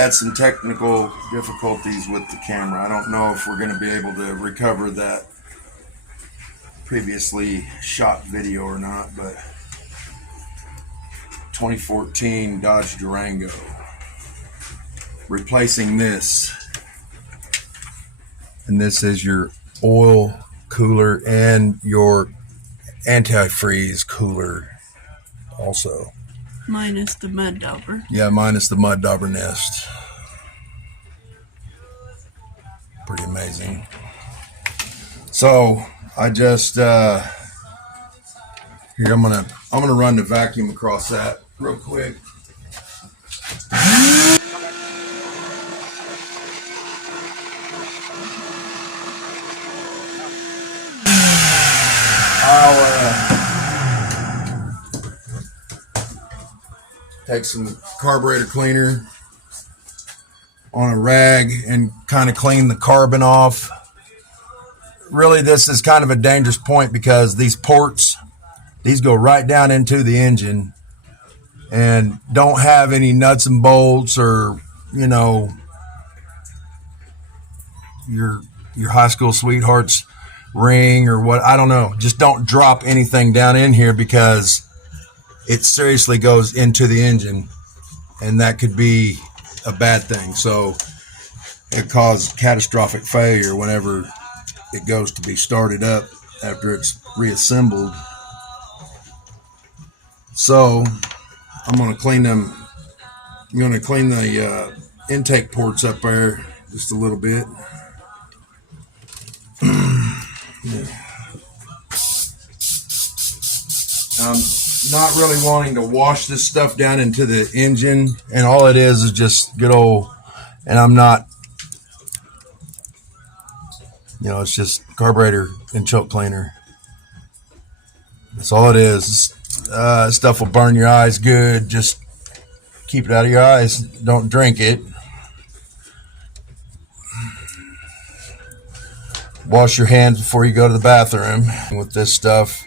had some technical difficulties with the camera. I don't know if we're going to be able to recover that previously shot video or not, but 2014 Dodge Durango, replacing this. And this is your oil cooler and your antifreeze cooler also. Minus the mud dauber. Yeah, minus the mud dauber nest. Pretty amazing. So I just here I'm gonna run the vacuum across that real quick. Take some carburetor cleaner on a rag and kind of clean the carbon off. Really, this is kind of a dangerous point because these ports, these go right down into the engine and don't have any nuts and bolts or, you know, your high school sweetheart's ring or what, I don't know. Just don't drop anything down in here because it seriously goes into the engine, and that could be a bad thing. So it causes catastrophic failure whenever it goes to be started up after it's reassembled. So I'm going to clean them. I'm going to clean the intake ports up there just a little bit. Not really wanting to wash this stuff down into the engine, and all it is just good old, and I'm not, you know, it's just carburetor and choke cleaner. That's all it is. Stuff will burn your eyes good. Just keep it out of your eyes. Don't drink it. Wash your hands before you go to the bathroom with this stuff.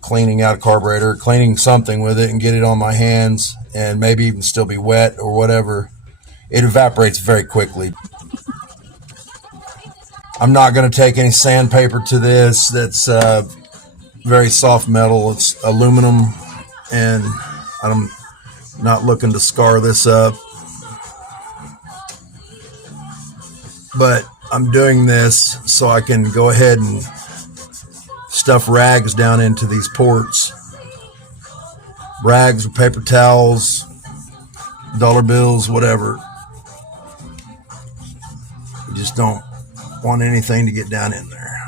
Cleaning out a carburetor, cleaning something with it and get it on my hands and maybe even still be wet or whatever. It evaporates very quickly. I'm not going to take any sandpaper to this. That's very soft metal. It's aluminum, and I'm not looking to scar this up. But I'm doing this so I can go ahead and stuff rags down into these ports. Rags or paper towels, dollar bills, whatever. You just don't want anything to get down in there.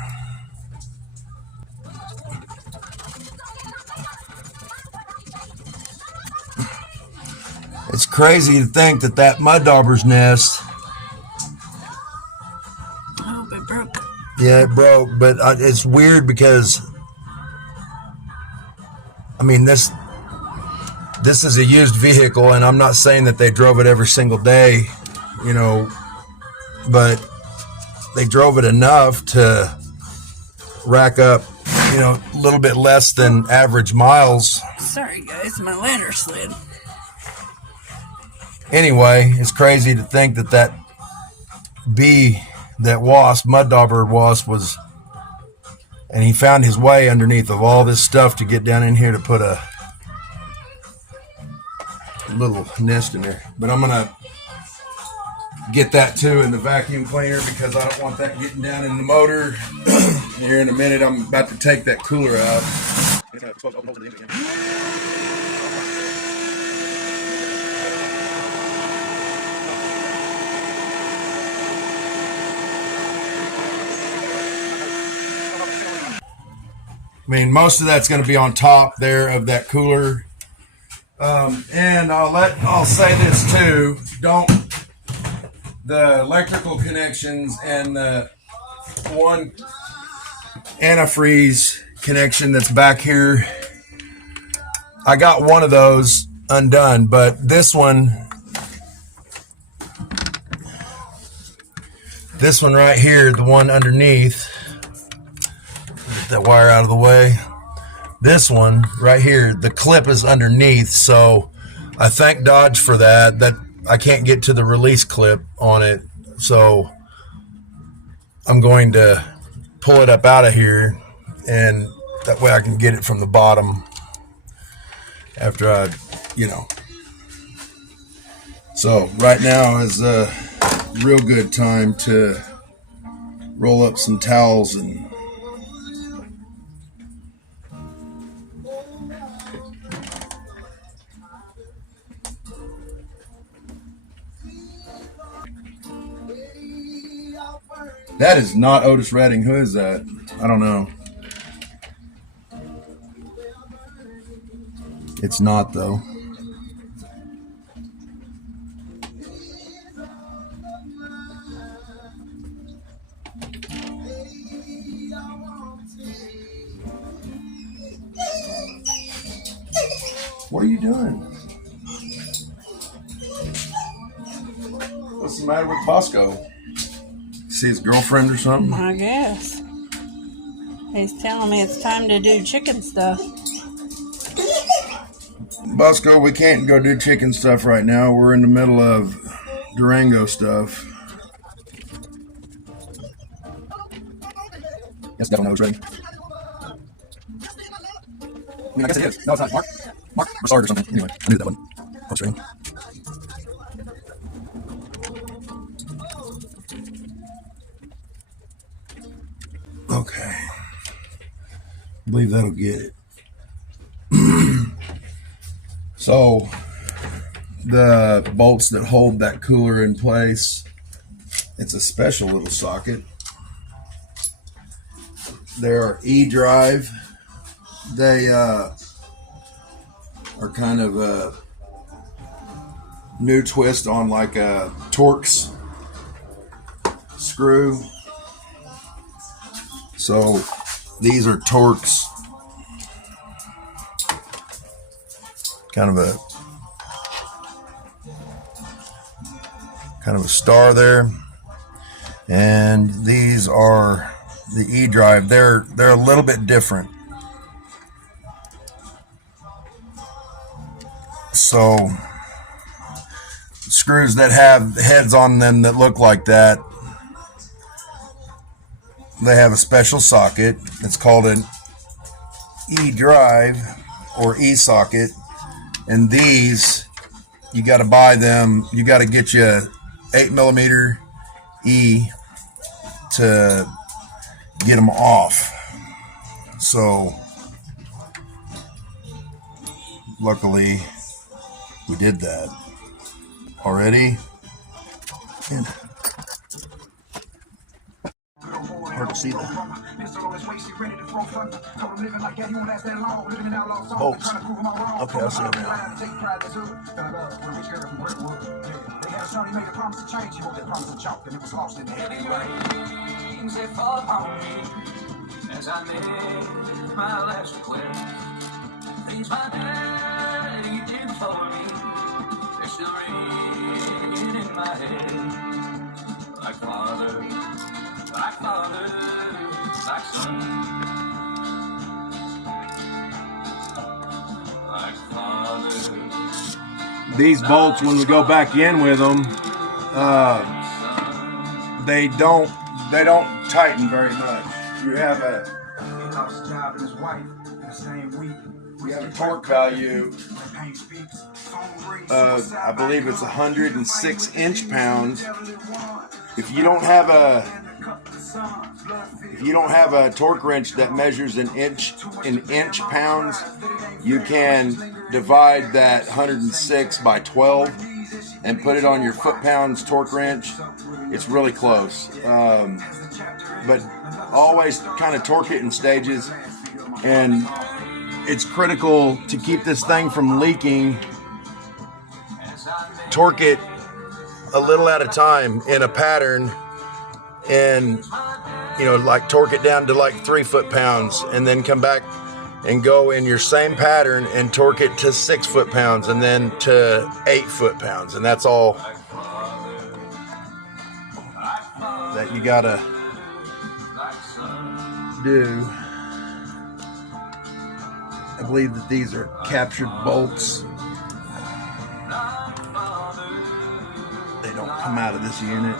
It's crazy to think that that mud dauber's nest. I hope it broke. Yeah, it broke, but it's weird because, I mean, this is a used vehicle, and I'm not saying that they drove it every single day, you know, but they drove it enough to rack up, you know, a little bit less than average miles. Sorry, guys, my ladder slid. Anyway, it's crazy to think that that mud dauber wasp was, and he found his way underneath of all this stuff to get down in here to put a little nest in there. But I'm gonna get that too in the vacuum cleaner because I don't want that getting down in the motor. Here in a minute, I'm about to take that cooler out. I mean, most of that's going to be on top there of that cooler. And I'll say this too. The electrical connections and the one antifreeze connection that's back here, I got one of those undone, but this one right here, the one underneath, get that wire out of the way. This one right here, the clip is underneath, so I thank Dodge for that. That I can't get to the release clip on it, so I'm going to pull it up out of here, and that way I can get it from the bottom after I, you know. So right now is a real good time to roll up some towels and that is not Otis Redding. Who is that? I don't know. It's not though. What are you doing? What's the matter with Bosco? See his girlfriend or something? I guess. He's telling me it's time to do chicken stuff. Bosco, we can't go do chicken stuff right now. We're in the middle of Durango stuff. Yes, definitely was ready. I mean, I guess it is. No, it's not. Mark or Sarge or something. Anyway, I knew that one. Post ring. Okay. I believe that'll get it. So, the bolts that hold that cooler in place, it's a special little socket. They're E-drive. They are kind of a new twist on like a Torx screw. So these are Torx, kind of a star there, and these are the E-drive. They're a little bit different. So screws that have heads on them that look like that, they have a special socket. It's called an E-drive or E-socket, and these, you got to buy them. You got to get you 8mm E to get them off. So luckily we did that already. And hard to see that. Bolts. Okay, I'll see it now. As I made my last request, things my daddy did for me, they're still ringing in my head. Like father, like son, like father. These bolts, when we go back in with them, they don't tighten very much. You have a torque value of, I believe it's 106 inch-pounds. If you don't have a torque wrench that measures in inch-pounds, you can divide that 106 by 12 and put it on your foot-pounds torque wrench. It's really close. But always kind of torque it in stages, and it's critical to keep this thing from leaking. Torque it a little at a time in a pattern, and like torque it down to like 3 foot-pounds, and then come back and go in your same pattern and torque it to 6 foot-pounds, and then to 8 foot-pounds, and that's all that you gotta do. I believe that these are captured bolts. come out of this unit.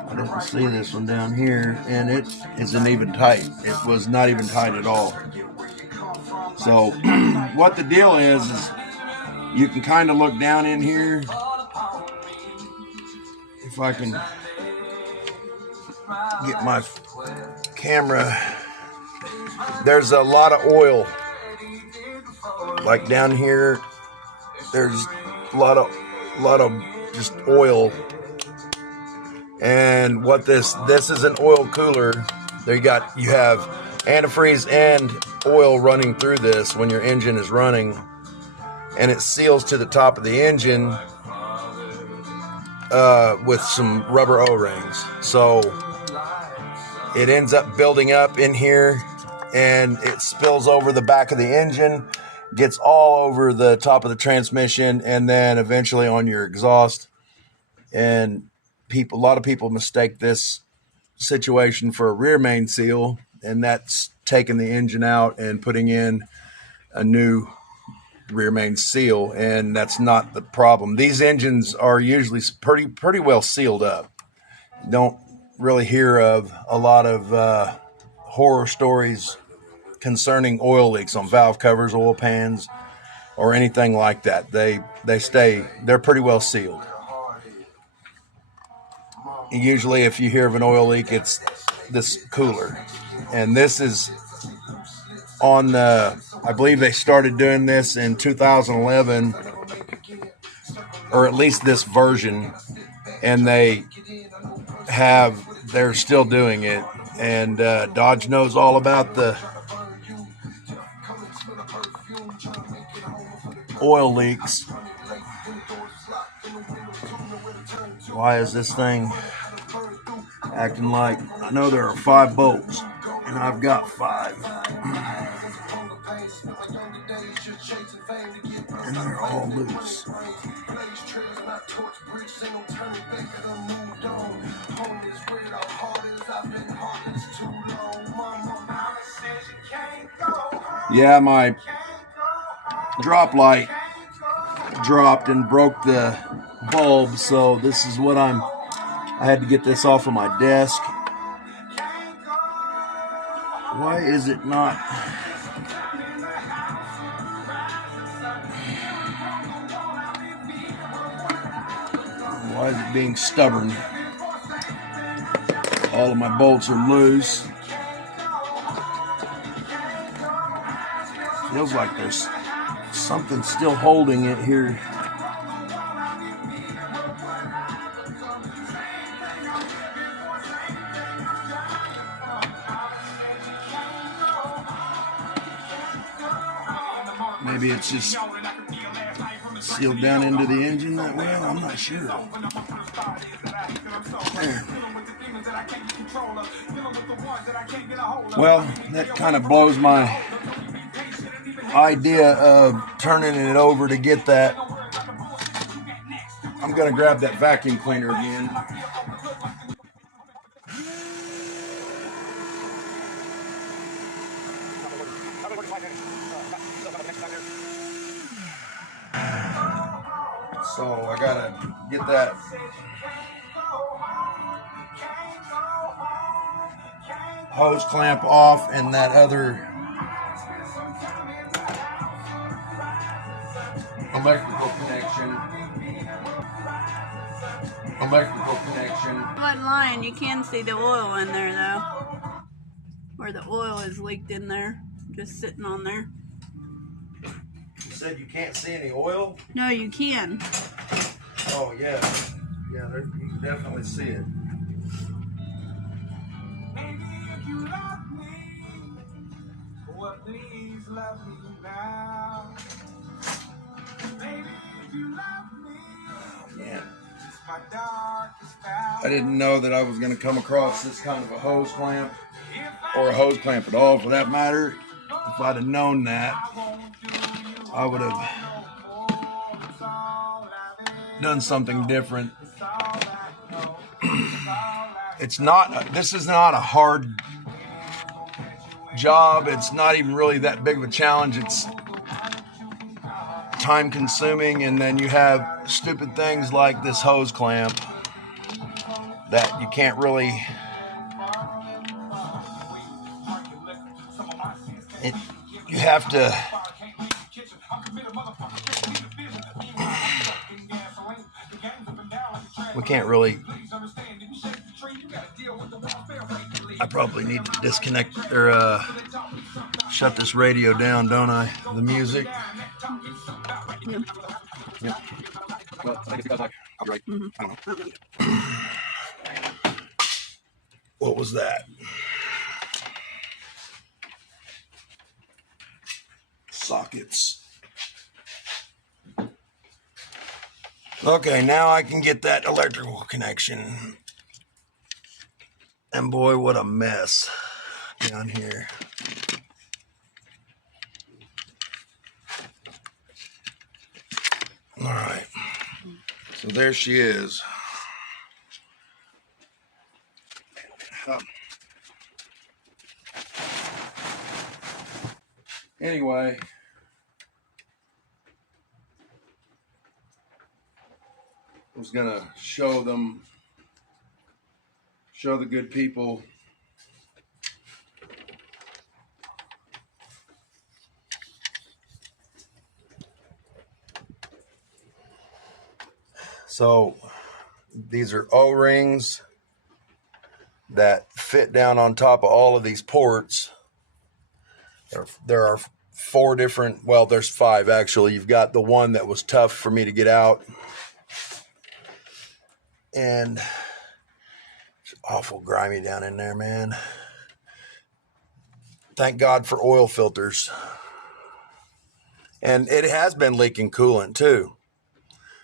I didn't see this one down here, and it isn't even tight. It was not even tight at all. So what the deal is you can kind of look down in here. If I can get my camera, there's a lot of oil. Like down here, there's a lot of just oil. And what this is an oil cooler. You have antifreeze and oil running through this when your engine is running, and it seals to the top of the engine with some rubber O-rings. So it ends up building up in here, and it spills over the back of the engine, gets all over the top of the transmission, and then eventually on your exhaust. And a lot of people mistake this situation for a rear main seal, and that's taking the engine out and putting in a new rear main seal, and that's not the problem. These engines are usually pretty well sealed up. Don't really hear of a lot of horror stories concerning oil leaks on valve covers, oil pans, or anything like that. They're pretty well sealed. Usually if you hear of an oil leak, it's this cooler. And this is on I believe they started doing this in 2011, or at least this version, and they're still doing it. And Dodge knows all about the oil leaks. Why is this thing acting like, I know there are 5 bolts and I've got 5, and they're all loose. Yeah, my drop light dropped and broke the bulb, so this is what I had to get this off of my desk. Why is it not? Why is it being stubborn? All of my bolts are loose. Feels like there's something still holding it here. Maybe it's just sealed down into the engine that way. I'm not sure. There. Well, that kind of blows my idea of turning it over to get that. I'm going to grab that vacuum cleaner again. So I gotta get that hose clamp off and that other electrical connection. I wasn't lying. You can see the oil in there though, where the oil is leaked in there, just sitting on there. You said you can't see any oil? No, you can. Oh yeah, you can definitely see it. Maybe if you love me, well, please love me now. Maybe if you love me, Man, it's my darkest hour. I didn't know that I was going to come across this kind of a hose clamp, or a hose clamp at all for that matter. If I'd have known that, I would have done something different. This is not a hard job. It's not even really that big of a challenge. It's time consuming, and then you have stupid things like this hose clamp that you can't really you have to we can't really I probably need to disconnect or shut this radio down, don't I? The music. Yep. Yep. Well, I guess I'll be right. I don't know. What was that? Sockets. Okay, now I can get that electrical connection. And boy, what a mess down here. All right. So there she is. Anyway, I was gonna show the good people so these are O-rings that fit down on top of all of these ports. There are four different, well, there's five actually. You've got the one that was tough for me to get out. And it's awful grimy down in there, man. Thank God for oil filters. And it has been leaking coolant too.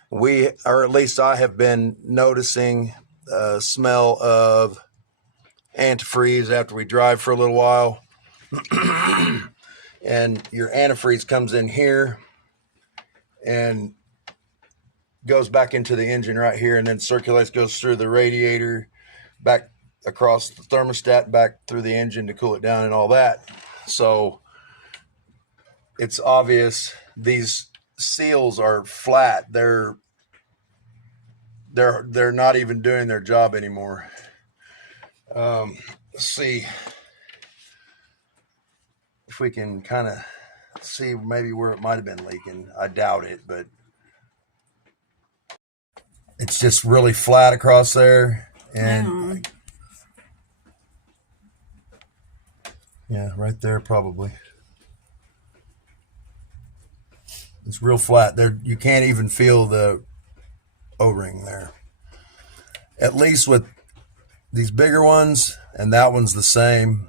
Or at least I have been noticing a smell of antifreeze after we drive for a little while. And your antifreeze comes in here and goes back into the engine right here, and then circulates, goes through the radiator, back across the thermostat, back through the engine to cool it down and all that. So it's obvious these seals are flat. They're not even doing their job anymore. Let's see if we can kind of see maybe where it might have been leaking. I doubt it, but it's just really flat across there. And yeah, right there probably. It's real flat there. You can't even feel the O-ring there. At least with these bigger ones, and that one's the same.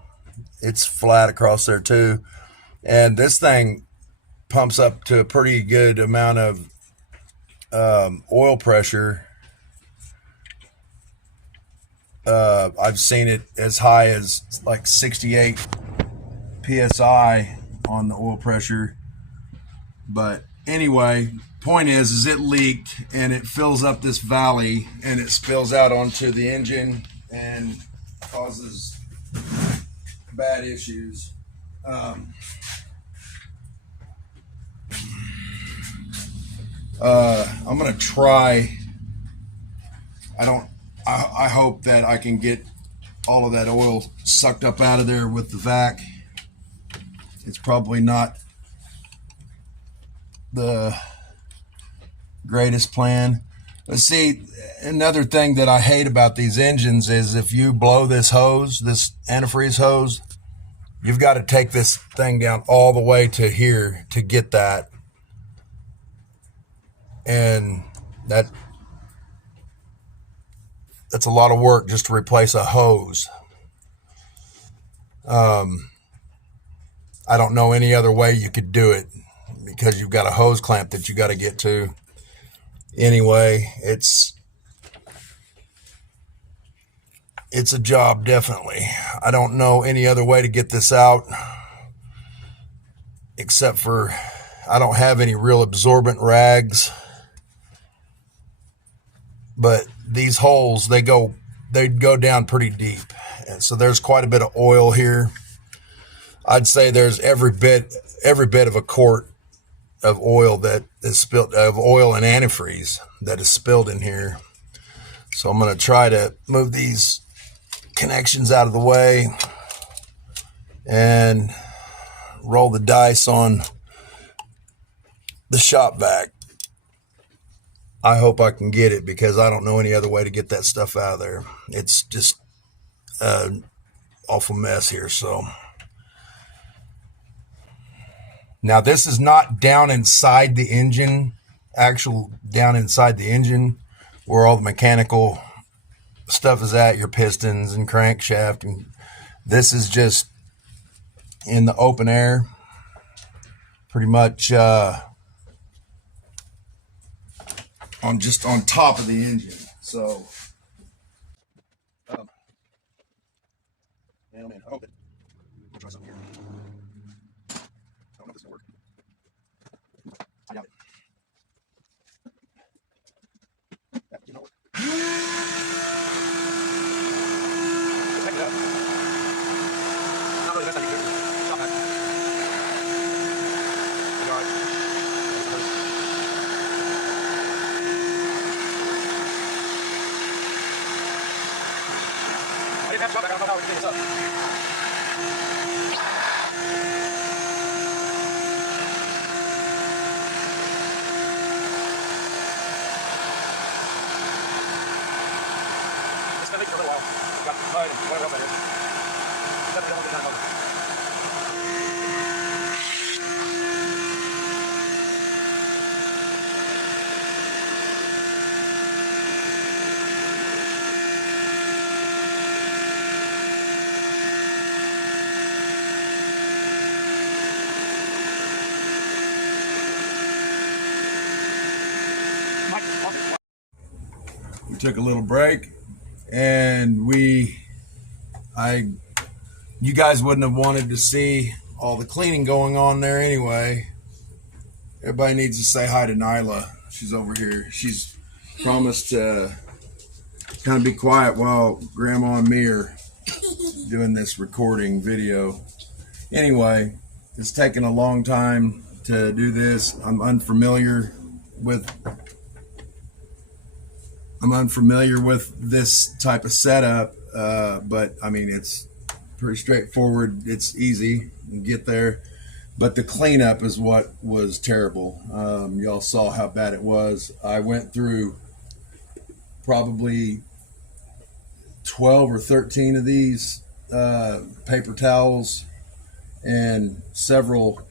It's flat across there too. And this thing pumps up to a pretty good amount of oil pressure. I've seen it as high as like 68 psi on the oil pressure. But anyway, point is it leaked and it fills up this valley and it spills out onto the engine and causes bad issues. I'm gonna try. I hope that I can get all of that oil sucked up out of there with the vac. It's probably not the greatest plan. But see, another thing that I hate about these engines is if you blow this hose, this antifreeze hose, you've got to take this thing down all the way to here to get that. And that's a lot of work just to replace a hose. I don't know any other way you could do it because you've got a hose clamp that you got to get to. Anyway, it's a job, definitely. I don't know any other way to get this out except for I don't have any real absorbent rags. but these holes, they go down pretty deep. And so there's quite a bit of oil here. I'd say there's every bit of a quart of oil that is spilled, of oil and antifreeze that is spilled in here. So I'm going to try to move these connections out of the way and roll the dice on the shop vac. I hope I can get it, because I don't know any other way to get that stuff out of there. It's just an awful mess here. So now this is not down inside the engine, down inside the engine where all the mechanical stuff is at, your pistons and crankshaft. And this is just in the open air, pretty much on top of the engine. So man, I hope I'll try something here. I don't know if this is gonna work. I doubt it. That did not work. Check it out. Not really the best I can do. Stop that. All right. I didn't have to stop back. I don't know how we can clean this up. It's gonna take you a little while. Got mud and whatever else that is. Definitely don't want to get done over. We took a little break, and you guys wouldn't have wanted to see all the cleaning going on there anyway. Everybody needs to say hi to Nyla. She's over here. She's promised to kind of be quiet while Grandma and me are doing this recording video. Anyway, it's taken a long time to do this. I'm unfamiliar with this type of setup, but I mean, it's pretty straightforward. It's easy to get there, but the cleanup is what was terrible. Y'all saw how bad it was. I went through probably 12 or 13 of these paper towels and several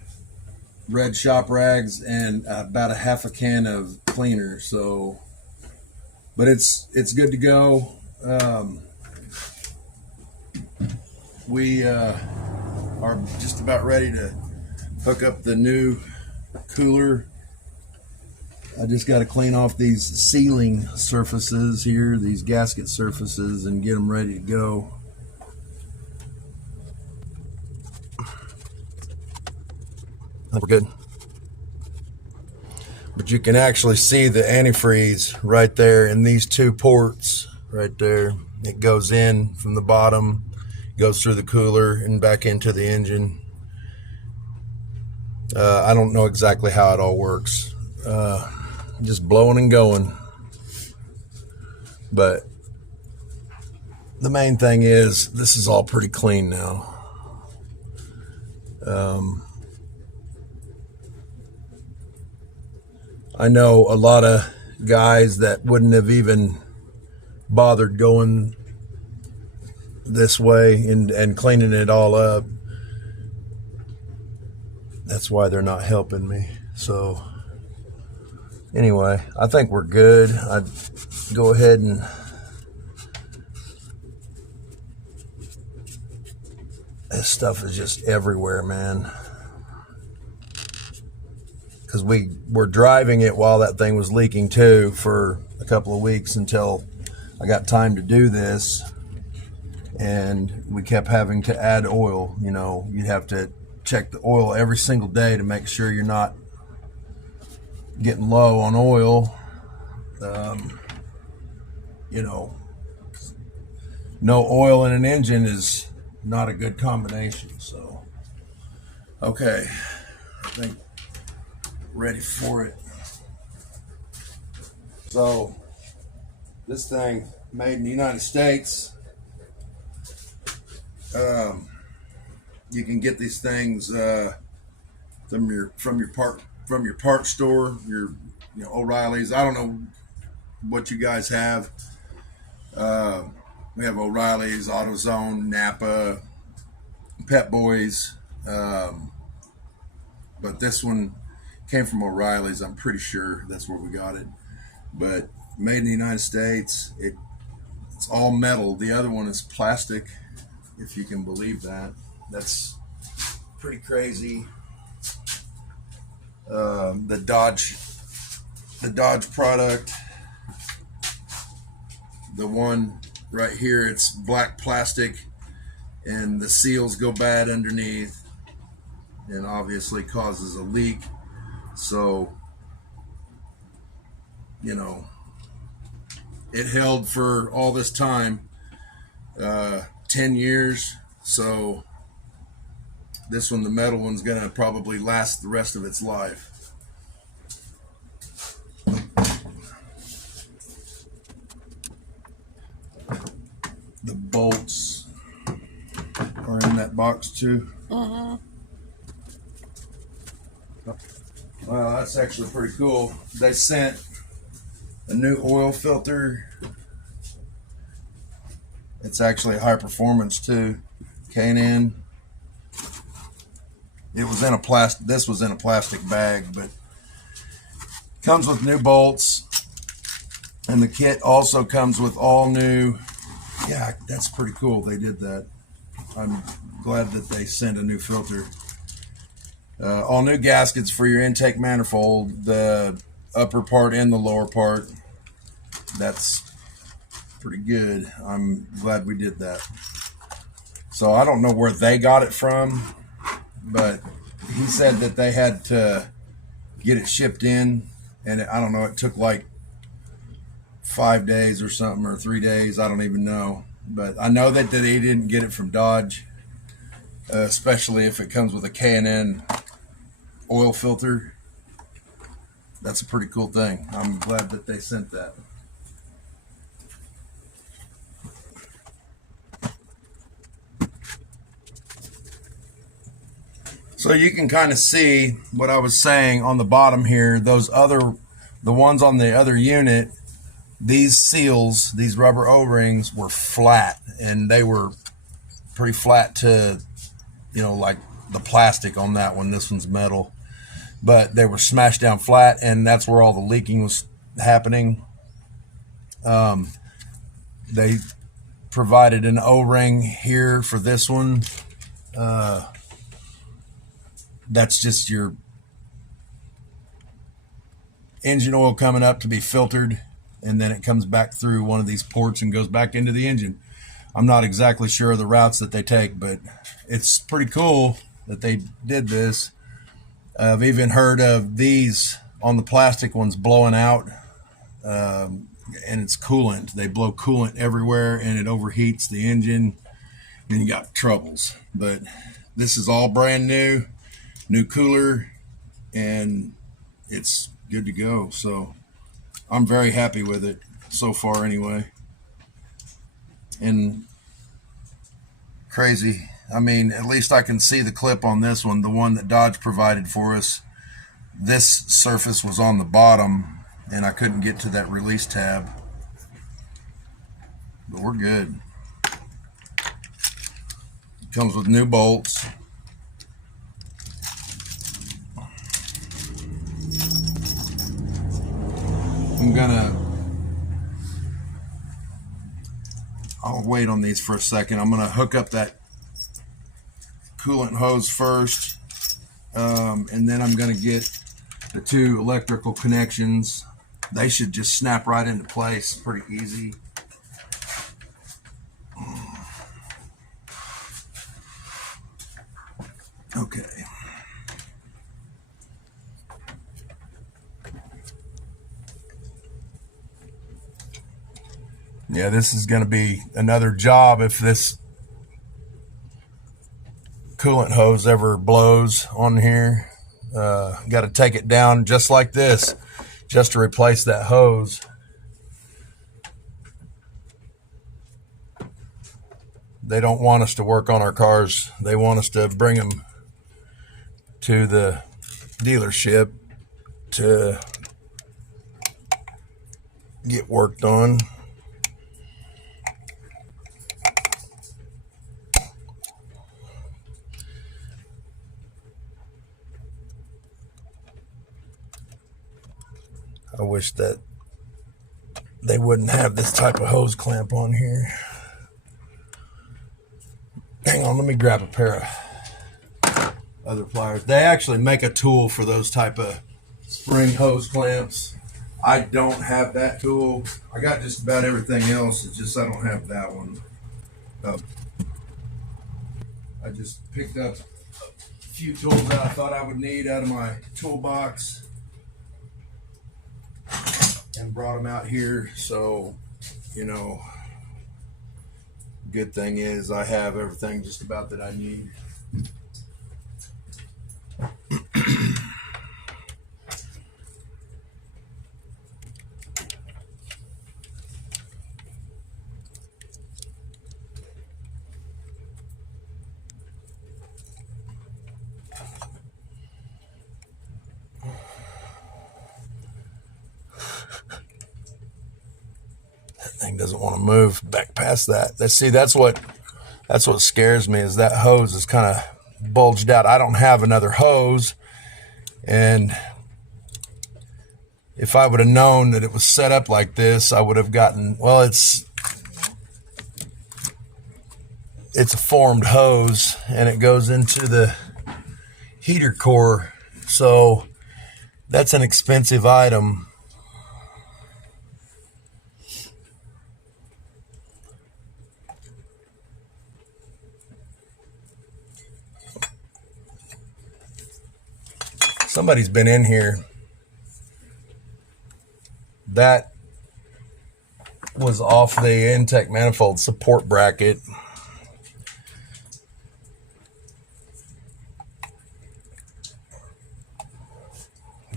red shop rags and about a half a can of cleaner. So, but it's good to go. We are just about ready to hook up the new cooler. I just got to clean off these sealing surfaces here, these gasket surfaces, and get them ready to go. I think we're good. But you can actually see the antifreeze right there in these two ports right there. It goes in from the bottom, goes through the cooler and back into the engine. I don't know exactly how it all works. Just blowing and going. But the main thing is this is all pretty clean now. I know a lot of guys that wouldn't have even bothered going this way and cleaning it all up. That's why they're not helping me. So anyway, I think we're good. I'd go ahead and this stuff is just everywhere, man. Because we were driving it while that thing was leaking too for a couple of weeks until I got time to do this. And we kept having to add oil. You know, you have to check the oil every single day to make sure you're not getting low on oil. you know, no oil in an engine is not a good combination. So, okay, I think ready for it. So, this thing made in the United States. You can get these things from your part store, O'Reilly's. I don't know what you guys have. We have O'Reilly's, AutoZone, Napa, Pep Boys, but this one came from O'Reilly's. I'm pretty sure that's where we got it. But made in the United States. It's all metal. The other one is plastic, if you can believe that. That's pretty crazy. The Dodge product, the one right here, it's black plastic, and the seals go bad underneath, and obviously causes a leak. So, it held for all this time, 10 years. So this one, the metal one's gonna probably last the rest of its life. The bolts are in that box too. Well, that's actually pretty cool. They sent a new oil filter. It's actually high performance too. K&N. It was in a plastic. This was in a plastic bag, but comes with new bolts, and the kit also comes with all new. Yeah, that's pretty cool. They did that. I'm glad that they sent a new filter. All new gaskets for your intake manifold, the upper part and the lower part. That's pretty good. I'm glad we did that. So I don't know where they got it from, but he said that they had to get it shipped in, and I don't know, it took like 5 days or something, or 3 days. I don't even know. But I know that they didn't get it from Dodge, especially if it comes with a K&N oil filter. That's a pretty cool thing. I'm glad that they sent that. So you can kind of see what I was saying on the bottom here. The ones on the other unit, these seals, these rubber O-rings were flat, and they were pretty flat to, like the plastic on that one. This one's metal, but they were smashed down flat, and that's where all the leaking was happening. They provided an O-ring here for this one. That's just your engine oil coming up to be filtered, and then it comes back through one of these ports and goes back into the engine. I'm not exactly sure of the routes that they take, but it's pretty cool that they did this. I've even heard of these on the plastic ones blowing out, and it's coolant. They blow coolant everywhere, and it overheats the engine, and you got troubles. But this is all brand new cooler, and it's good to go. So I'm very happy with it so far anyway. And crazy, I mean, at least I can see the clip on this one, the one that Dodge provided for us. This surface was on the bottom, and I couldn't get to that release tab, but we're good. It comes with new bolts. I'll wait on these for a second. I'm gonna hook up that coolant hose first, and then I'm gonna get the two electrical connections. They should just snap right into place pretty easy. Okay. Yeah, this is going to be another job if this coolant hose ever blows on here. Got to take it down just like this, just to replace that hose. They don't want us to work on our cars. They want us to bring them to the dealership to get worked on. I wish that they wouldn't have this type of hose clamp on here. Hang on, let me grab a pair of other pliers. They actually make a tool for those type of spring hose clamps. I don't have that tool. I got just about everything else. It's just I don't have that one. I just picked up a few tools that I thought I would need out of my toolbox and brought them out here. So, you know, good thing is I have everything just about that I need. Thing doesn't want to move back past that. That's what scares me, is that hose is kind of bulged out. I don't have another hose, and if I would have known that it was set up like this, I would have gotten, well, it's a formed hose and it goes into the heater core, so that's an expensive item. Somebody's been in here. That was off the intake manifold support bracket.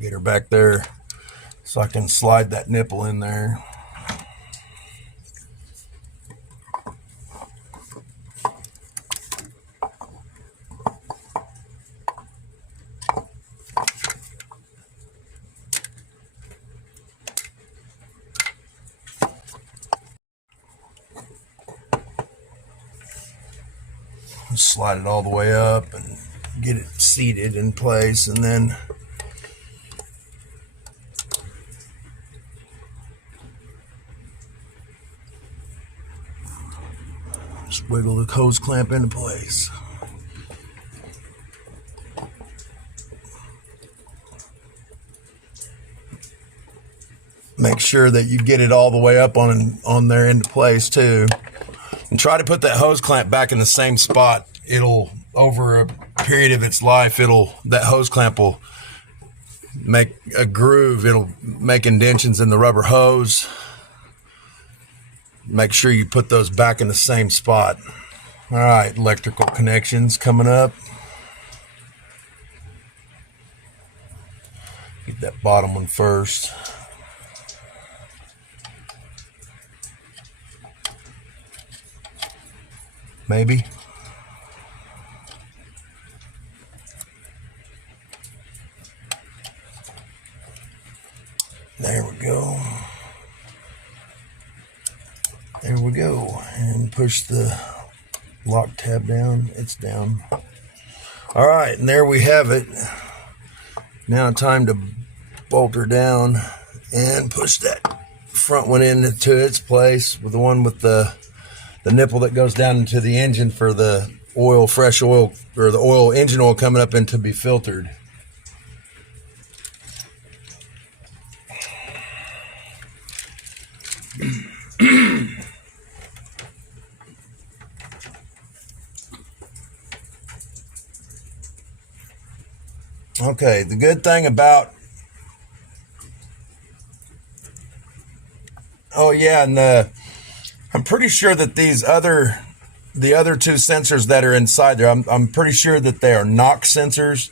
Get her back there so I can slide that nipple in there. Slide it all the way up and get it seated in place, and then just wiggle the hose clamp into place. Make sure that you get it all the way up on there into place too. And try to put that hose clamp back in the same spot. It'll, over a period of its life, that hose clamp will make a groove. It'll make indentions in the rubber hose. Make sure you put those back in the same spot. All right, electrical connections coming up. Get that bottom one first. Maybe. There we go. There we go. And push the lock tab down. It's down. All right, and there we have it. Now time to bolt her down and push that front one into its place with the one with the nipple that goes down into the engine for the oil, fresh oil, or the engine oil coming up in to be filtered. Okay, the good thing about, oh yeah, and I'm pretty sure that the other two sensors that are inside there, I'm pretty sure that they are NOx sensors.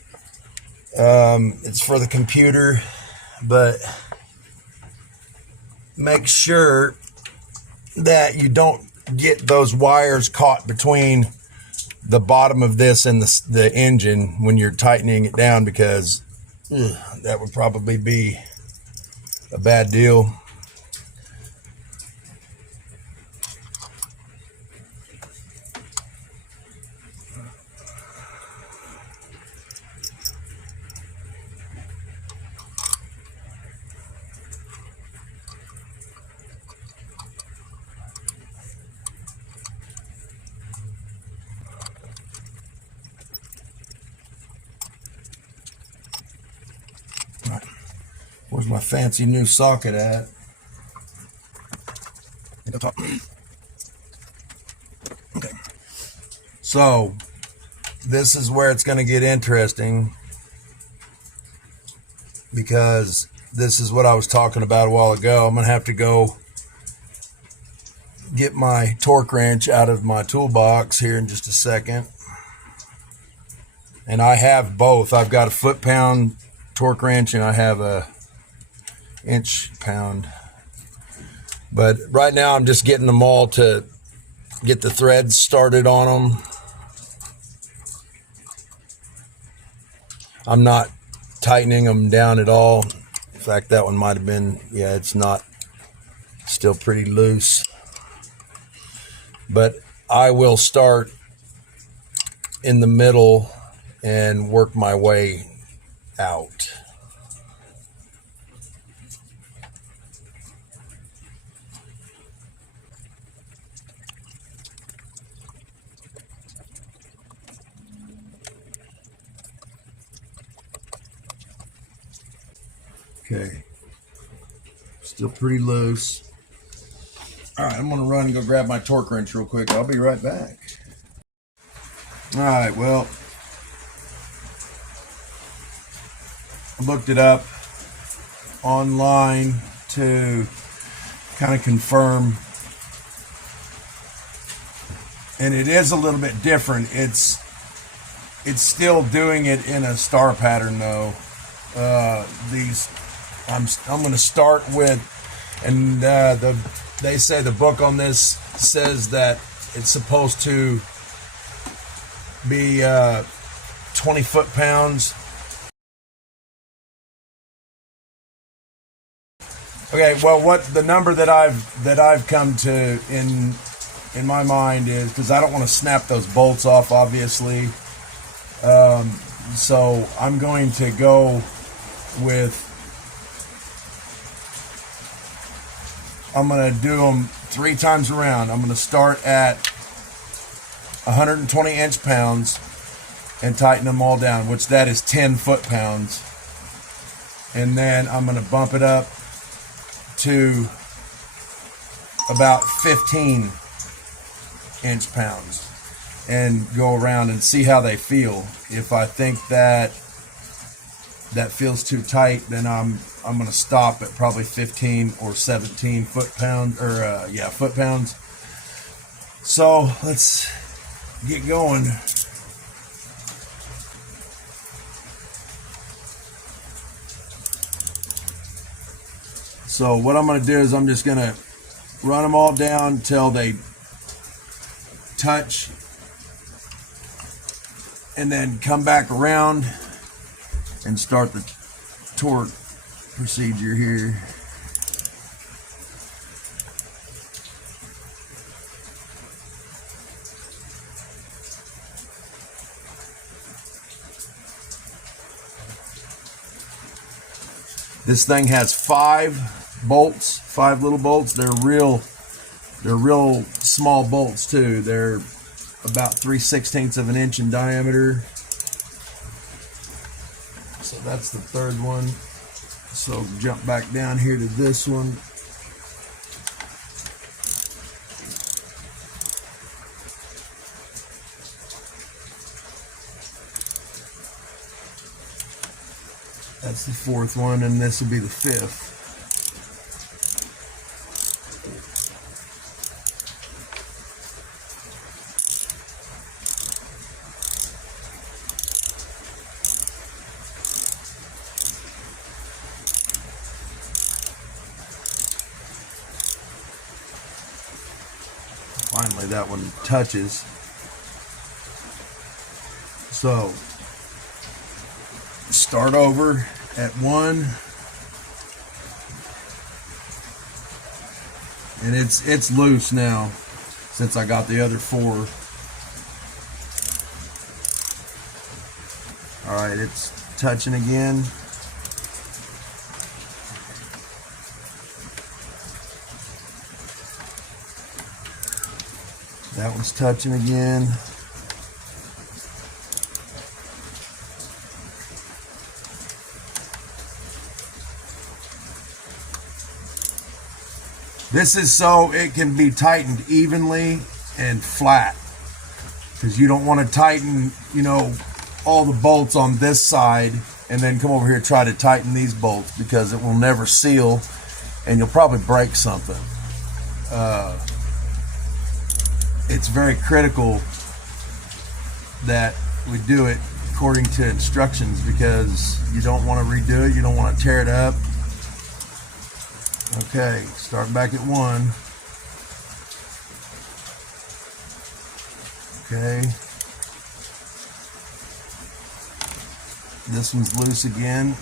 It's for the computer, but make sure that you don't get those wires caught between the bottom of this and the engine when you're tightening it down, because that would probably be a bad deal. Where's my fancy new socket at? Okay. So this is where it's going to get interesting, because this is what I was talking about a while ago. I'm going to have to go get my torque wrench out of my toolbox here in just a second. And I have both. I've got a foot-pound torque wrench and I have a inch-pound. But right now I'm just getting them all to get the threads started on them. I'm not tightening them down at all. In fact, that one might have been, yeah, it's not, still pretty loose. But I will start in the middle and work my way out. Okay, still pretty loose. All right, I'm gonna run and go grab my torque wrench real quick. I'll be right back. All right, well, I looked it up online to kind of confirm, and it is a little bit different. It's still doing it in a star pattern though. I'm going to start with, and they say the book on this says that it's supposed to be 20 foot-pounds. Okay, well, what the number that I've come to in my mind is, because I don't want to snap those bolts off, obviously. So I'm going to go with, I'm going to do them 3 times around. I'm going to start at 120 inch-pounds and tighten them all down, which that is 10 foot-pounds. And then I'm going to bump it up to about 15 inch-pounds and go around and see how they feel. If I think that feels too tight, then I'm going to stop at probably 15 or 17 foot-pounds, or foot-pounds. So let's get going. So what I'm going to do is I'm just going to run them all down until they touch, and then come back around and start the torque procedure here. This thing has 5 bolts, 5 little bolts. They're real small bolts too. They're about 3/16 of an inch in diameter. So that's the third one. So jump back down here to this one. That's the 4th one, and this will be the 5th. Apparently that one touches. So start over at 1, and it's loose now since I got the other 4. All right, it's touching again. That one's touching again. This is so it can be tightened evenly and flat, because you don't want to tighten, you know, all the bolts on this side and then come over here and try to tighten these bolts, because it will never seal and you'll probably break something. It's very critical that we do it according to instructions, because you don't want to redo it, you don't want to tear it up. Okay, start back at 1. Okay. This one's loose again.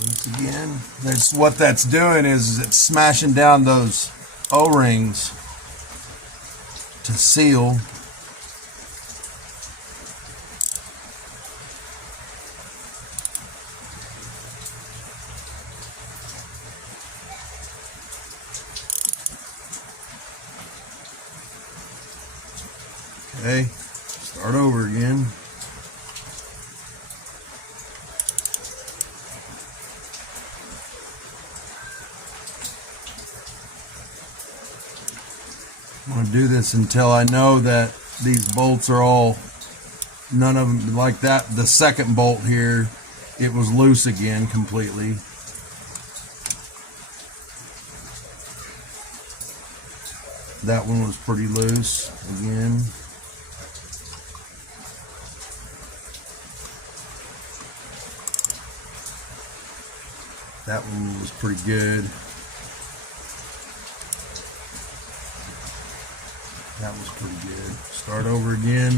Loose again. That's what that's doing, is it's smashing down those O-rings to seal. Okay, start over again. I'm going to do this until I know that these bolts are all, none of them like that. The second bolt here, it was loose again completely. That one was pretty loose again. That one was pretty good. That was pretty good. Start over again.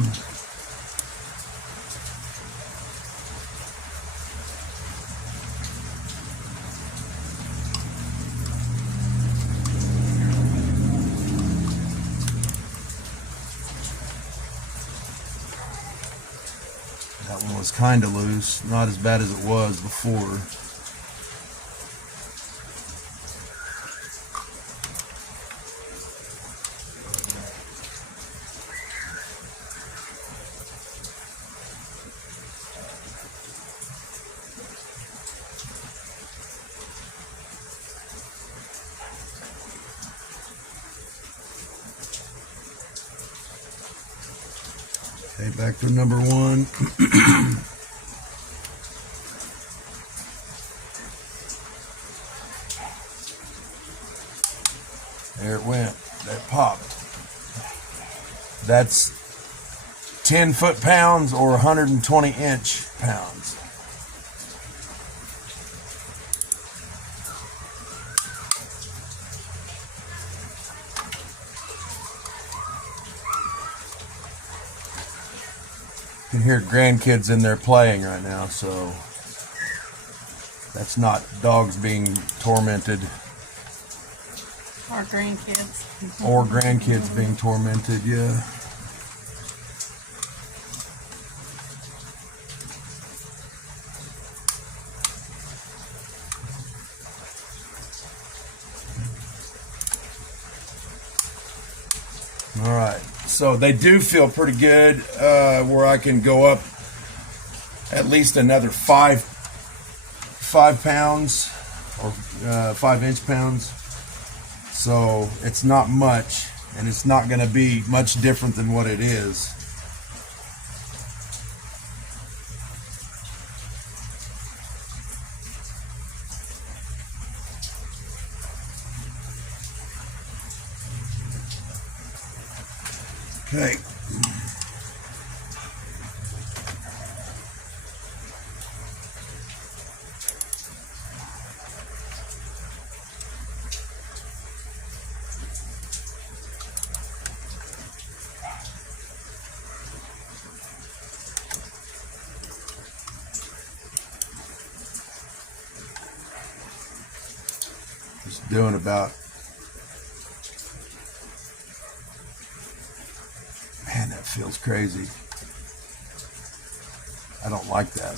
That one was kind of loose, not as bad as it was before. Okay, back to number 1. There it went. That popped. That's 10 foot-pounds or 120 inch-pounds. You can hear grandkids in there playing right now, so that's not dogs being tormented. Or grandkids. Or grandkids being tormented, yeah. All right, so they do feel pretty good, where I can go up at least another 5 pounds or 5 inch pounds. So it's not much, and it's not going to be much different than what it is. Okay. Just doing about. Man, that feels crazy. I don't like that.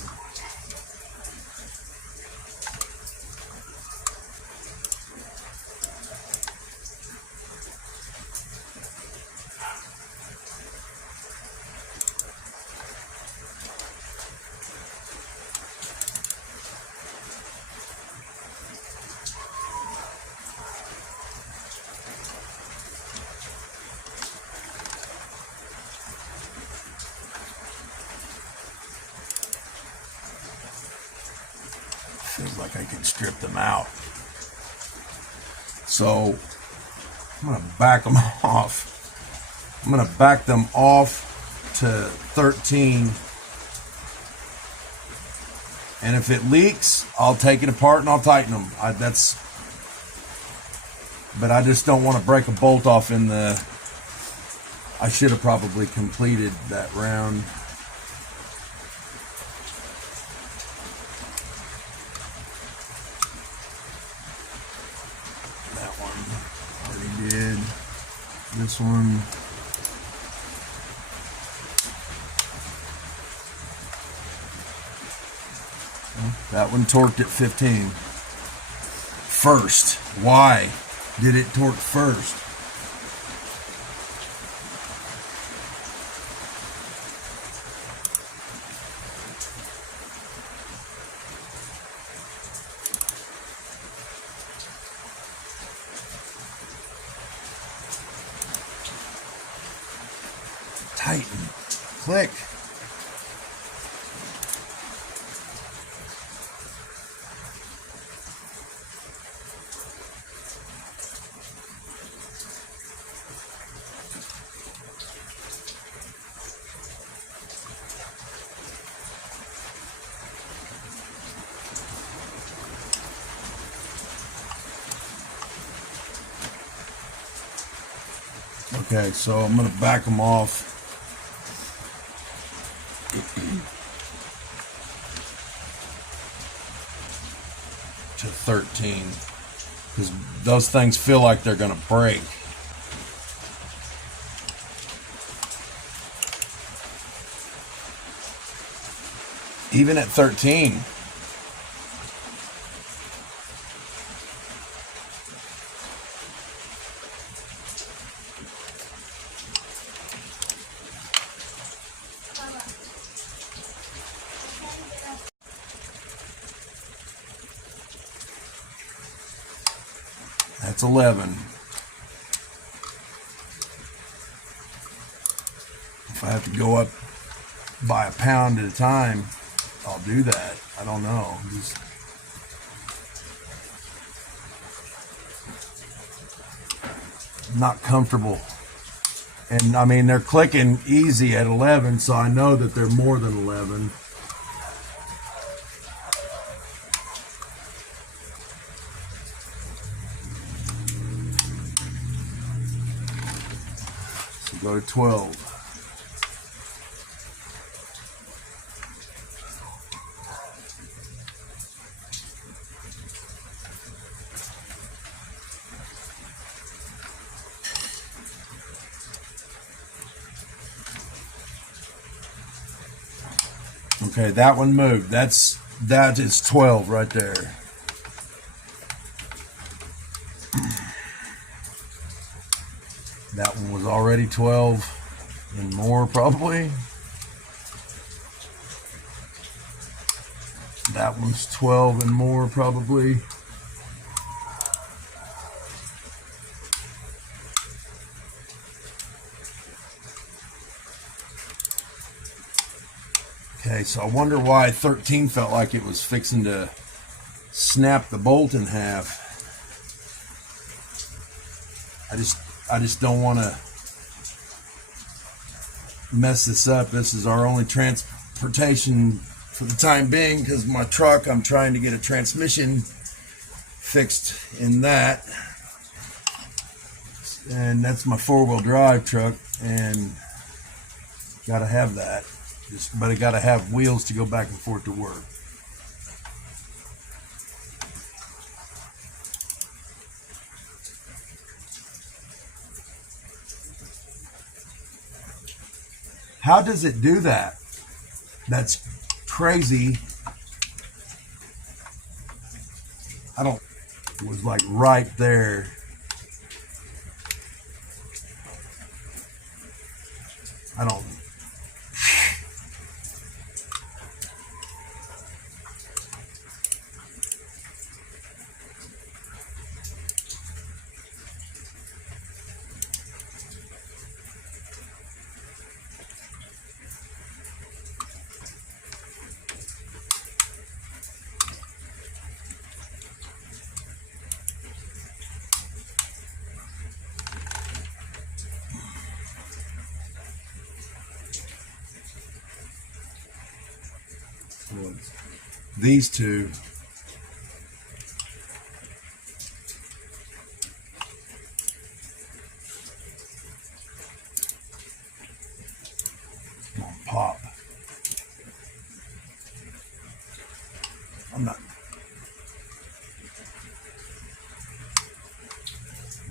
Feels like I can strip them out. So I'm going to back them off. I'm going to back them off to 13. And if it leaks, I'll take it apart and I'll tighten them. But I just don't want to break a bolt off in the. I should have probably completed that round. Did this one. That one torqued at 15. First. Why did it torque first? Tighten. Click. Okay, so I'm going to back them off. To 13, because those things feel like they're going to break. Even at 13. That's 11. If I have to go up by a pound at a time, I'll do that. I don't know. Just not comfortable. And I mean, they're clicking easy at 11, so I know that they're more than 11. So go to 12. Okay, that one moved. That is 12 right there. That one was already 12 and more probably. That one's 12 and more probably. Okay, so I wonder why 13 felt like it was fixing to snap the bolt in half. I just don't want to mess this up. This is our only transportation for the time being, because my truck, I'm trying to get a transmission fixed in that. And that's my four-wheel drive truck, and gotta have that. But I gotta have wheels to go back and forth to work. How does it do that? That's crazy. It was like right there. I don't. These two. Come on, pop. I'm not.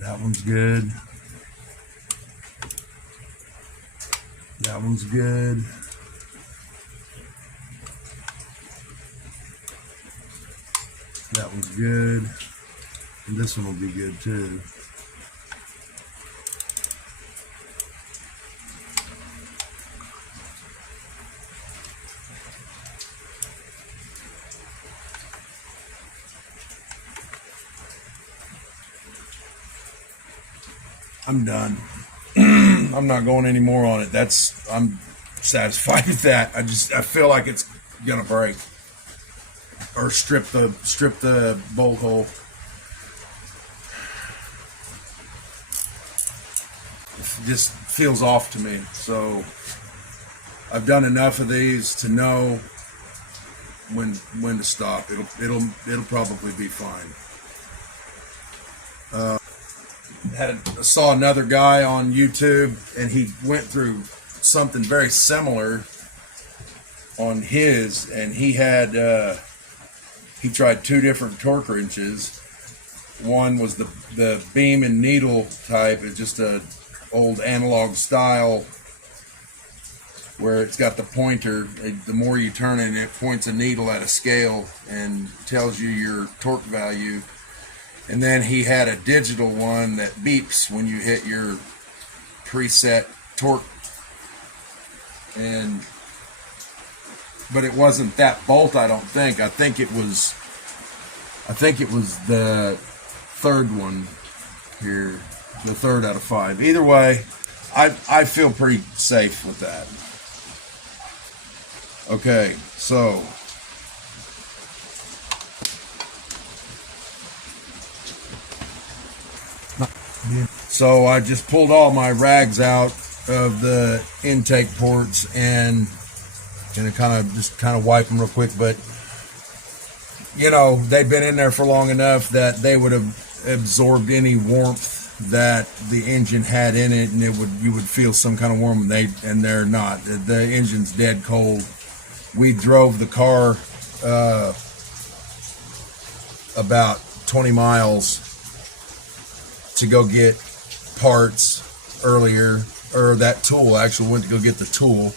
That one's good. That one's good. That one's good. And this one will be good too. I'm done. I'm not going any more on it. I'm satisfied with that. I feel like it's gonna break or strip the bolt hole. It just feels off to me. So I've done enough of these to know when to stop. It'll probably be fine. I saw another guy on YouTube, and he went through something very similar on his, and he tried two different torque wrenches. One was the beam and needle type. It's just a old analog style where it's got the pointer. The more you turn it, it points a needle at a scale and tells you your torque value. And then he had a digital one that beeps when you hit your preset torque. But it wasn't that bolt, I don't think. I think it was the third one here, the third out of 5. Either way, I feel pretty safe with that. Okay, so I just pulled all my rags out of the intake ports and kind of wipe them real quick. But you know, they've been in there for long enough that they would have absorbed any warmth that the engine had in it, and you would feel some kind of warmth. And they're not. The engine's dead cold. We drove the car about 20 miles to go get parts earlier, or that tool. Actually went to go get the tool,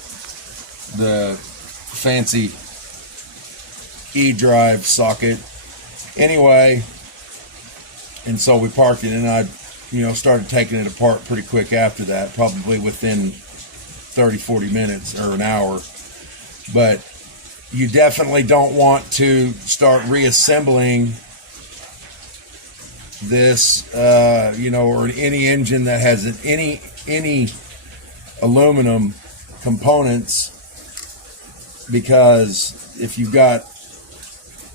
the fancy E-drive socket. Anyway, and so we parked it, and I started taking it apart pretty quick after that, probably within 30-40 minutes or an hour. But you definitely don't want to start reassembling this, or any engine that has any aluminum components, because if you've got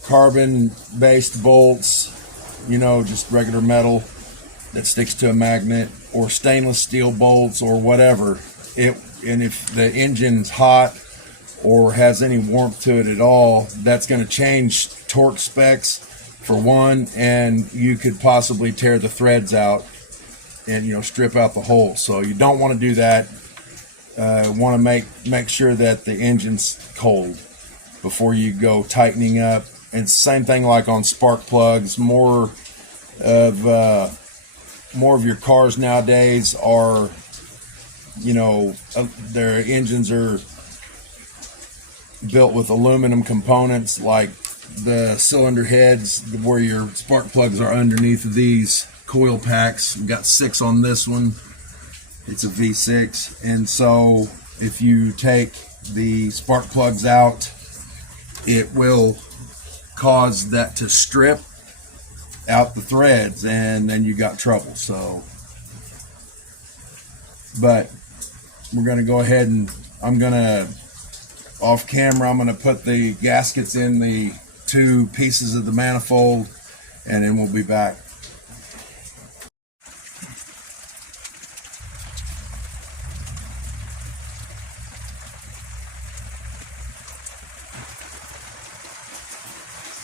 carbon-based bolts, just regular metal that sticks to a magnet, or stainless steel bolts, or whatever, and if the engine's hot or has any warmth to it at all, that's going to change torque specs for one, and you could possibly tear the threads out and strip out the hole. So you don't want to do that. Want to make sure that the engine's cold before you go tightening up. And same thing like on spark plugs. More of your cars nowadays are their engines are built with aluminum components, like the cylinder heads where your spark plugs are underneath of these coil packs. We've got 6 on this one. It's a V6, and so if you take the spark plugs out, it will cause that to strip out the threads, and then you got trouble. So, but we're going to go ahead and off camera, I'm going to put the gaskets in the 2 pieces of the manifold, and then we'll be back.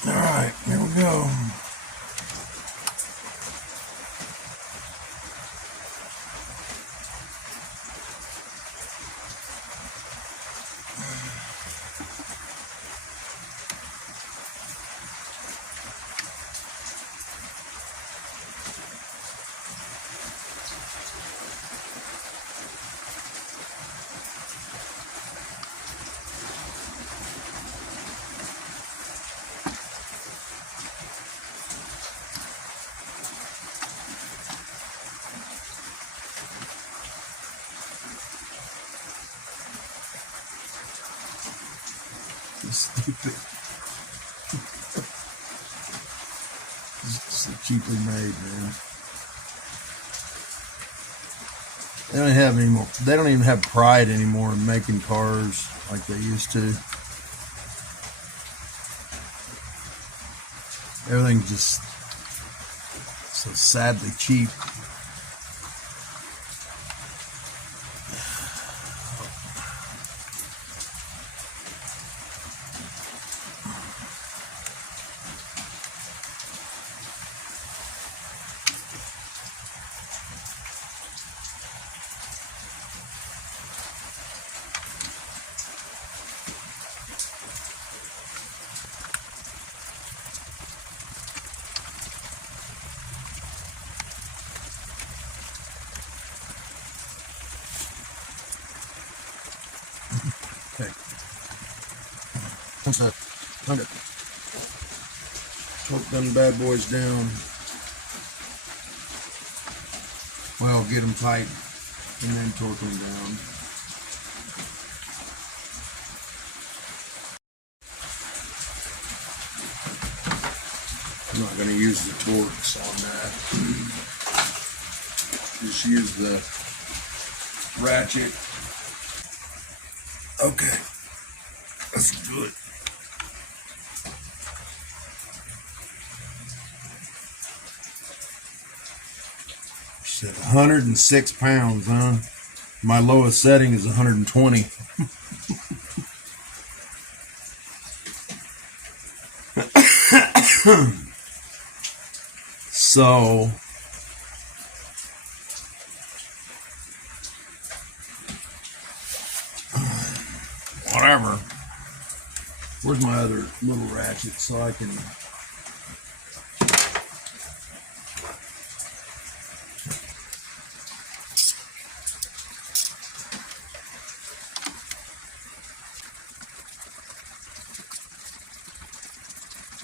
All right, here we go. Stupid. It's so cheaply made, man. They don't have any more. They don't even have pride anymore in making cars like they used to. Everything's just so sadly cheap. Okay. Time to torque them bad boys down. Well, get them tight and then torque them down. I'm not going to use the torques on that. Just use the ratchet. Okay, let's do it. She said 106 pounds, huh? My lowest setting is 120. So whatever. Where's my other little ratchet so I can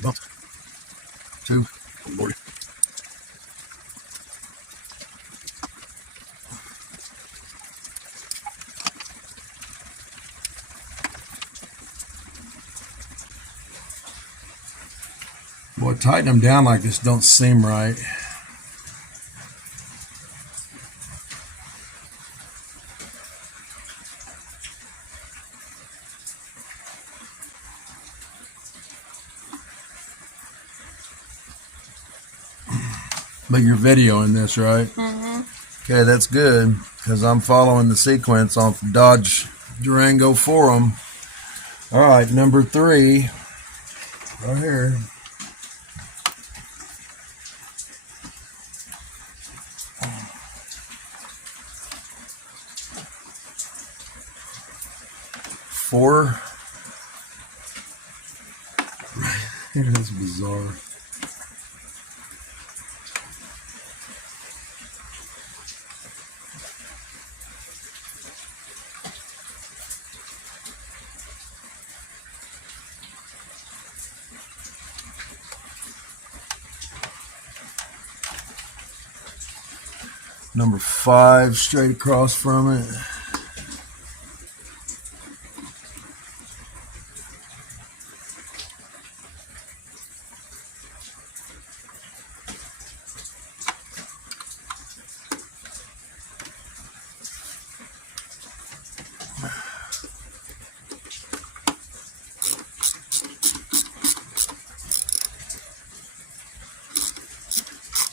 bump 2 40. Boy, tighten them down like this don't seem right. But you're videoing this, right? Mm-hmm. Okay, that's good, because I'm following the sequence on Dodge Durango forum. All right, number 3, right here. Four. That's bizarre. Number 5 straight across from it.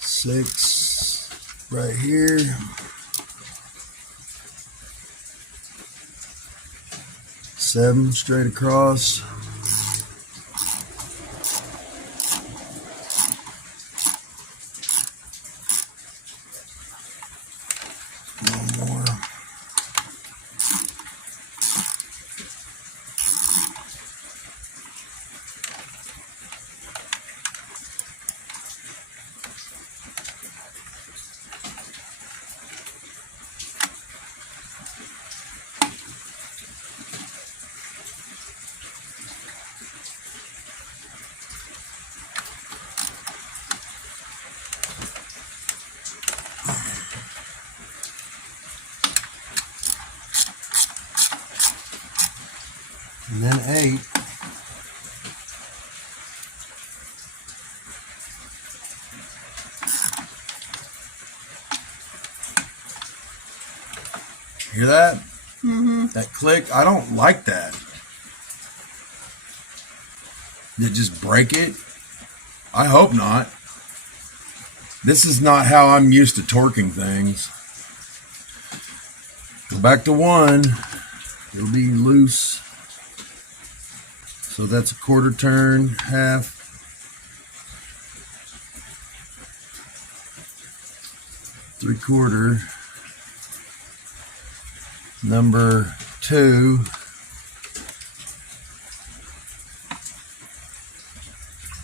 Six right here. Seven straight across. One more. And then 8. Hear that? Mm-hmm. That click? I don't like that. Did it just break it? I hope not. This is not how I'm used to torquing things. Go back to 1. It'll be loose. So that's a quarter turn, half. Three-quarter. Number 2.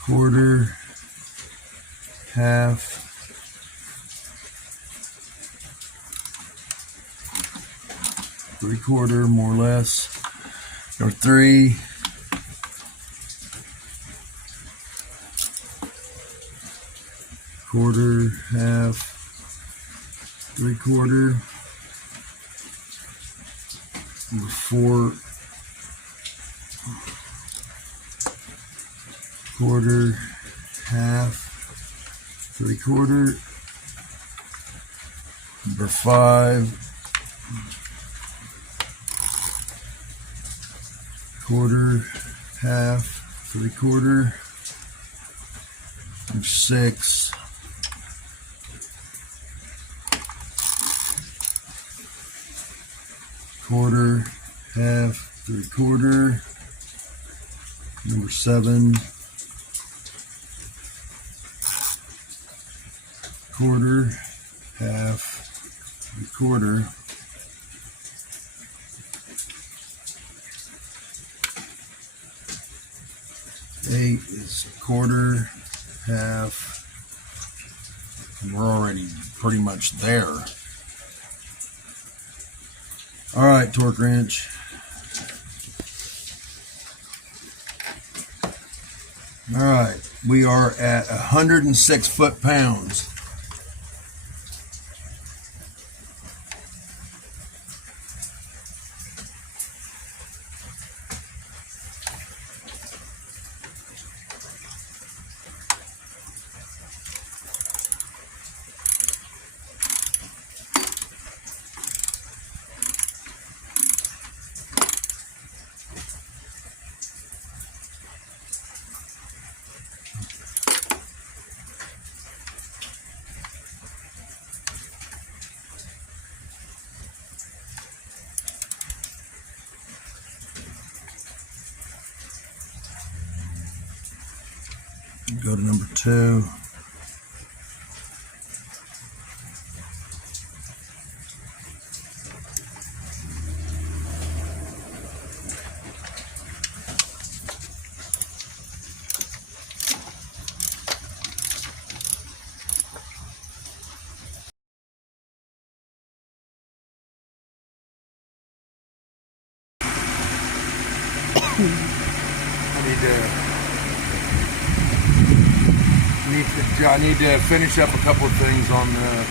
Quarter, half. Three-quarter, more or less. Number 3. Quarter, half, three-quarter. Number 4. Quarter, half, three-quarter. Number 5. Quarter, half, three-quarter. Number 6. Quarter, half, three-quarter. Number 7. Quarter, half, three-quarter. Eight is quarter, half, and we're already pretty much there. All right, torque wrench. All right, we are at 106 foot-pounds. Go to number 2. I need to finish up a couple of things on the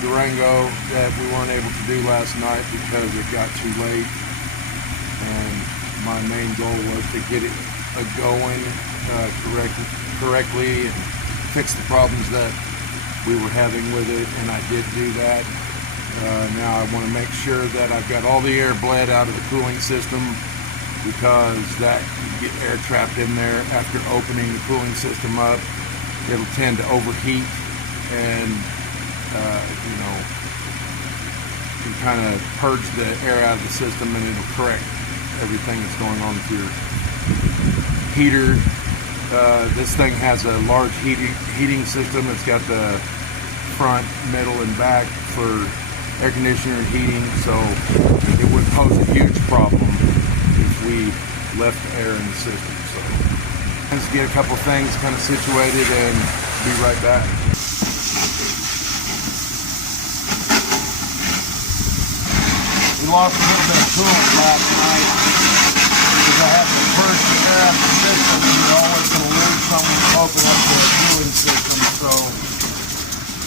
Durango that we weren't able to do last night because it got too late, and my main goal was to get it going correctly and fix the problems that we were having with it, and I did do that. Now I want to make sure that I've got all the air bled out of the cooling system, because that you get air trapped in there after opening the cooling system up. It'll tend to overheat, and you kind of purge the air out of the system, and it'll correct everything that's going on with your heater. This thing has a large heating system. It's got the front, middle, and back for air conditioner and heating, so it would pose a huge problem if we left the air in the system. So let's get a couple things kind of situated and be right back. We lost a little bit of coolant last night because I had to purge the air out of the system, and you're always going to lose some when you open up the cooling system. So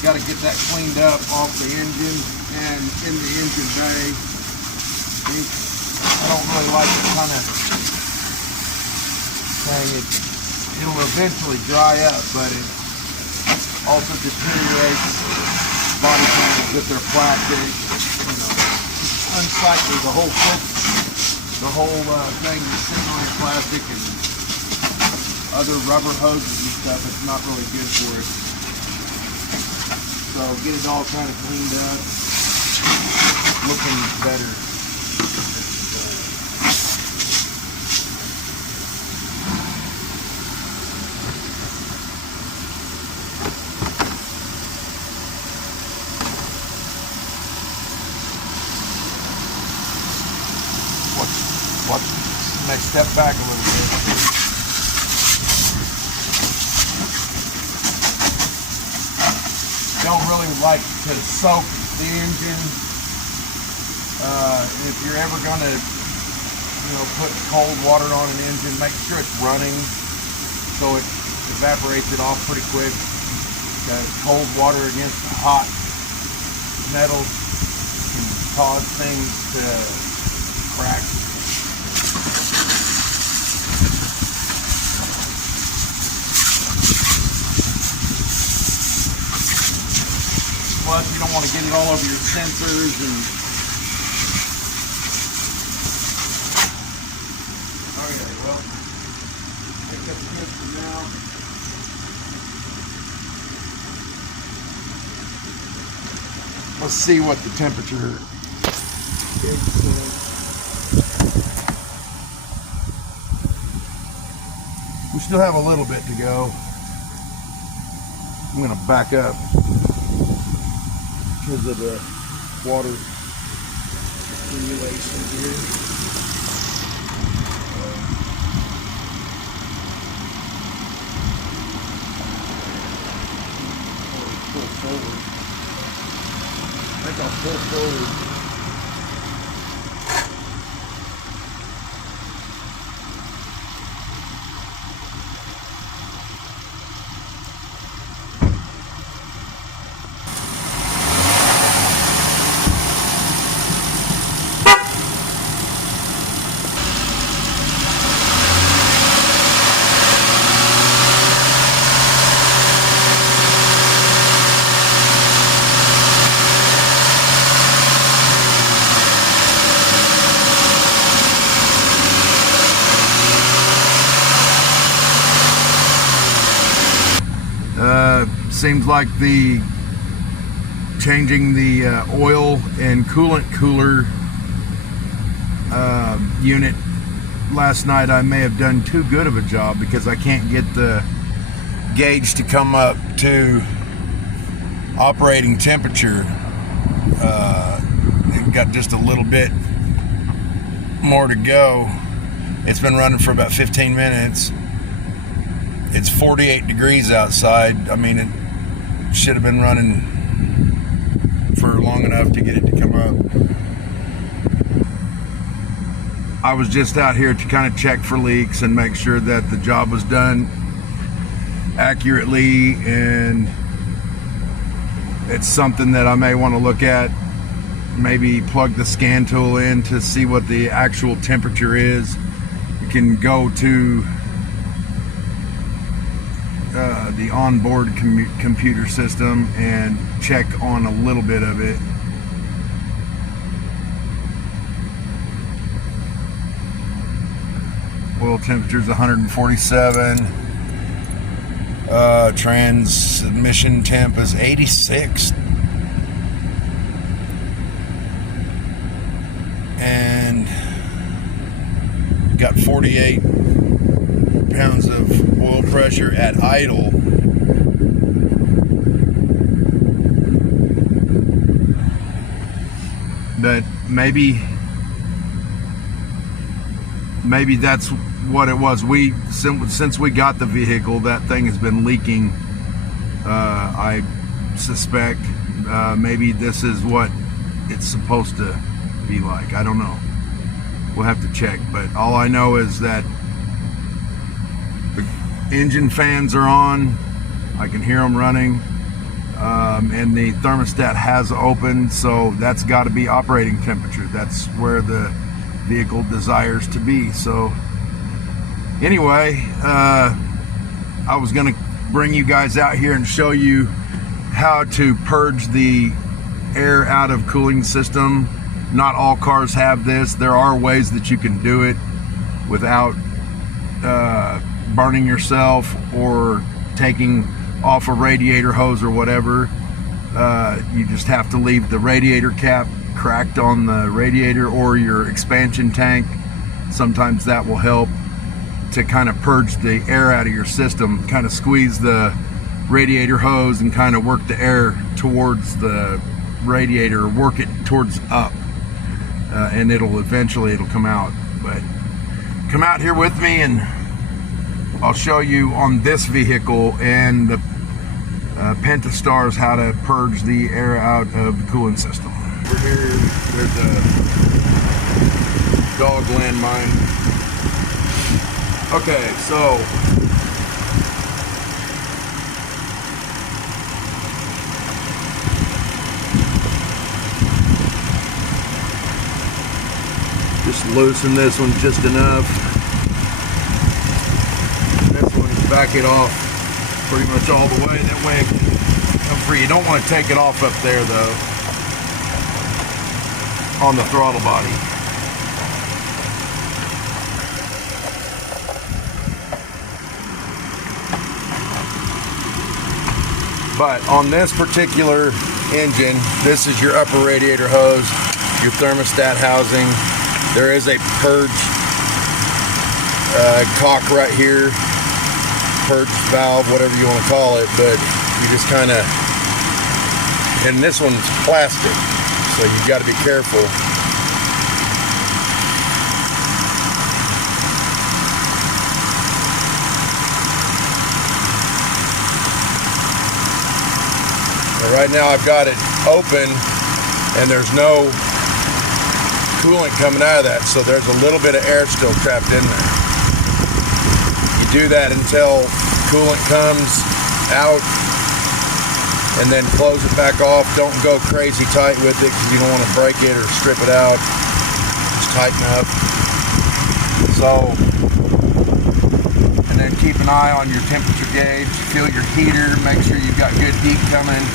got to get that cleaned up off the engine and in the engine bay. I don't really like the kind of thing. It'll eventually dry up, but it also deteriorates body panels if they're plastic. Unsightly. The whole thing is sitting on plastic and other rubber hoses and stuff. It's not really good for it. So get it all kind of cleaned up, looking better. Let's step back a little bit. Don't really like to soak the engine. If you're ever going to, put cold water on an engine, make sure it's running so it evaporates it off pretty quick. Because cold water against hot metal can cause things to crack. Plus, you don't want to get it all over your sensors and. Okay, well, I think that's good for now. Let's see what the temperature is. We still have a little bit to go. I'm going to back up because of the water accumulation here. Pull forward. I think I'll pull forward. Seems like changing the oil and coolant cooler unit last night, I may have done too good of a job because I can't get the gauge to come up to operating temperature. I've got just a little bit more to go. It's been running for about 15 minutes. It's 48 degrees outside. I mean, it should have been running for long enough to get it to come up. I was just out here to kind of check for leaks and make sure that the job was done accurately, and it's something that I may want to look at. Maybe plug the scan tool in to see what the actual temperature is. You can go to the onboard computer system and check on a little bit of it. Oil temperature is 147. Transmission temp is 86. And got 48 pounds of oil pressure at idle. But maybe that's what it was. Since we got the vehicle, that thing has been leaking. I suspect maybe this is what it's supposed to be like. I don't know. We'll have to check. But all I know is that the engine fans are on. I can hear them running. And the thermostat has opened, so that's got to be operating temperature. That's where the vehicle desires to be. So anyway, I was going to bring you guys out here and show you how to purge the air out of cooling system. Not all cars have this. There are ways that you can do it without burning yourself or taking off a radiator hose or whatever. You just have to leave the radiator cap cracked on the radiator or your expansion tank. Sometimes that will help to kind of purge the air out of your system. Kind of squeeze the radiator hose and kind of work the air towards the radiator, work it towards up, and it'll come out. But come out here with me and I'll show you on this vehicle and the Pentastars how to purge the air out of the cooling system. Over here, there's a dog landmine. Okay, so just loosen this one just enough. This one, back it off pretty much all the way. That way it can come free. You don't want to take it off up there though, on the throttle body. But on this particular engine, this is your upper radiator hose, your thermostat housing. There is a purge cock right here, purge valve, whatever you want to call it, but you just kind of, and this one's plastic, so you've got to be careful. Right now I've got it open and there's no coolant coming out of that, so there's a little bit of air still trapped in there. You do that until coolant comes out and then close it back off. Don't go crazy tight with it because you don't want to break it or strip it out. Just tighten up. So, and then keep an eye on your temperature gauge. Feel your heater, make sure you've got good heat coming.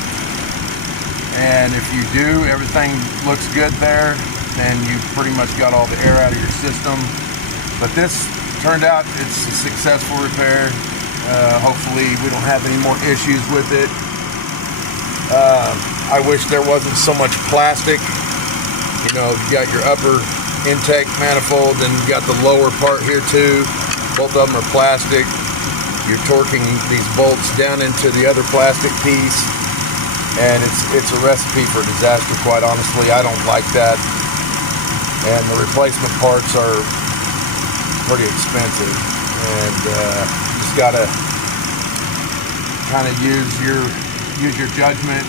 And if you do, everything looks good there, then you've pretty much got all the air out of your system. But this turned out it's a successful repair. Hopefully we don't have any more issues with it. I wish there wasn't so much plastic. You know, you got your upper intake manifold and you got the lower part here too. Both of them are plastic. You're torquing these bolts down into the other plastic piece. And it's a recipe for disaster, quite honestly. I don't like that. And the replacement parts are pretty expensive. And you just gotta kind of use your judgment.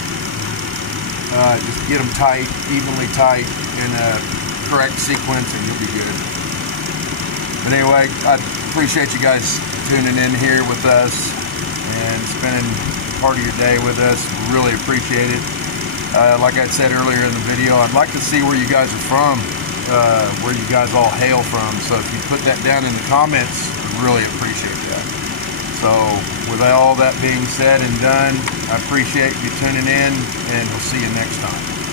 Just get them tight, evenly tight, in a correct sequence, and you'll be good. But anyway, I appreciate you guys tuning in here with us and spending part of your day with us. We really appreciate it. Like I said earlier in the video, I'd like to see where you guys are from, where you guys all hail from. So if you put that down in the comments, I'd really appreciate that. So with all that being said and done, I appreciate you tuning in, and we'll see you next time.